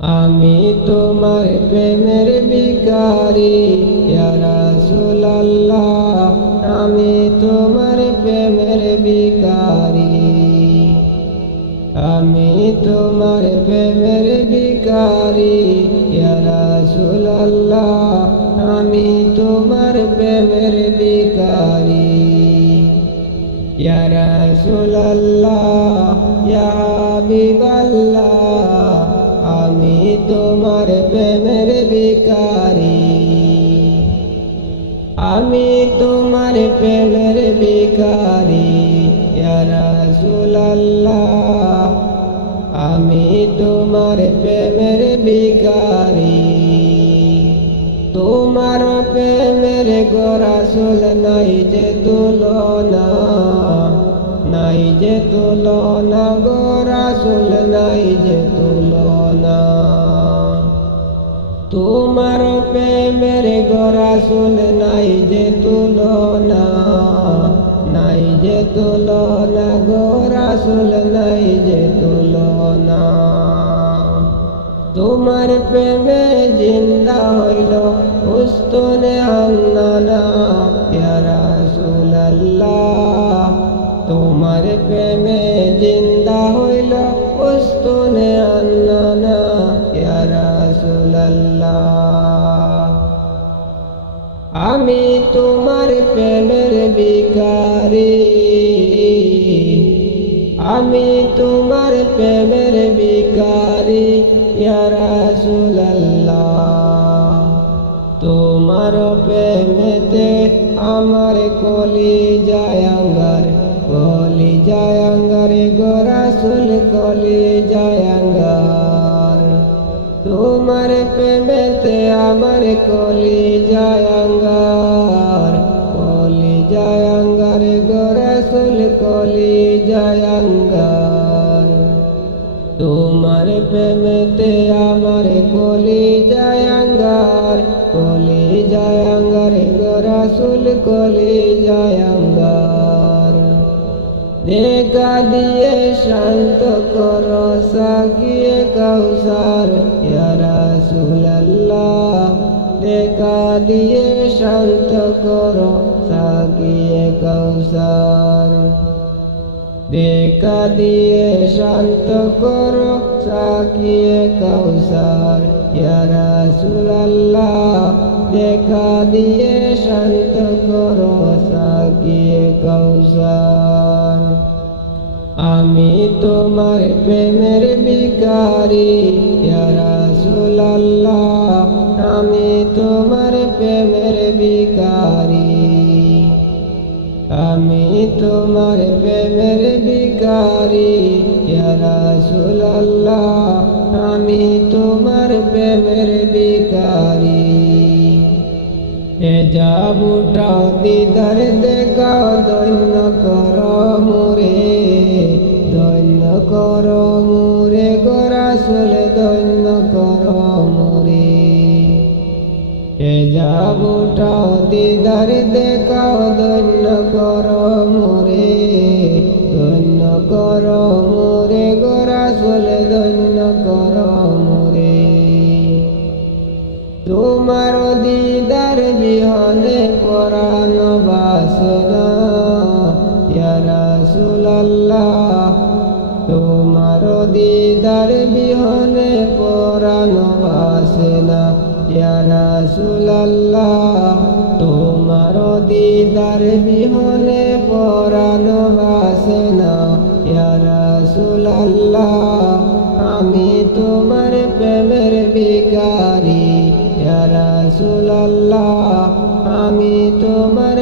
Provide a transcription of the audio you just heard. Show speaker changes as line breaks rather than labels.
আমি তোমার প্রেমের বিকারি রাসুলাল্লাহ। আমি তোমার প্রেমের বিকারি আমি তোমার প্রেমের বিকারি রাসুলাল্লাহ। আমি তোমার প্রেমের বিকারি ইয়া হাবিবাল্লাহ। আমি তোমার প্রেমের ভিখারি। আমি তোমার প্রেমের ভিখারি, ইয়া রাসূলুল্লাহ। আমি তোমার প্রেমের ভিখারি। তোমার প্রেমের গোরাসুল নাই যে তুলনা, নাই যে তুলনা গোরাসুল নাই যে প্রেমের গোরাসুল নাই যে তুলনা নাই যে তুলনা গোরাসুল নাই যে তুলনা তোমার প্রেমে জিন্দা হইল উস্তুনে আন্নানা রাসূলুল্লাহ। তোমার প্রেমে জিন্দা হইল উস্তুনে আন্নানা রাসূলুল্লাহ। আমি তোমার প্রেমের বিকারি আমি তোমার প্রেমের বিকারি রাসূলুল্লাহ। তোমার প্রেমেতে আমার কলি জায়াঙ্গার কলি জায়াঙ্গার গোরাসুল কলি জায়াঙ্গার তোমার প্রেমেতে আমার কলি জায়াঙ্গার কলি জায়াঙ্গার গোরাসুল কলি জায়াঙ্গার তোমার প্রেমেতে আমার কলি জায়াঙ্গার কলি জায়াঙ্গার গোরাসুল কলি জায়াঙ্গার দেখা দিয়ে শান্ত করো, সাকিয়ে কাউসার রাসূলুল্লাহ। দেখা দিয়ে শান্ত করো, সাকিয়ে কাউসার। দেখা দিয়ে শান্ত করো, সাকিয়ে কাউসার রাসূলুল্লাহ। দেখা দিয়ে শান্ত করো, সাকিয়ে কাউসার। তোমার প্রেমের বিকারি রাসূলুল্লাহ, আমি তোমার প্রেমের বিকারি আমি তোমার প্রেমের বিকারি রাসূলুল্লাহ, আমি তোমার প্রেমের বিকারি এ যাবুটা দিদার দেখাও দৈন্য কর মুরে। কর মুরে গোরাসুল দৈন্য কর মুরে। এ যাবুটা দিদার দেখাও দৈন্য কর মুরে। দৈন্য কর মুরে গোরাসুল দৈন্য কর মুরে। তোমার দিদার বিহনে পরাণ বাসনা বাসনা রাসূলুল্লাহ, তোমার দিদার বিহনে পরাণ বাসনা। রাসূলুল্লাহ, আমি তোমার প্রেমের বিকারি রাসূলুল্লাহ, আমি তোমার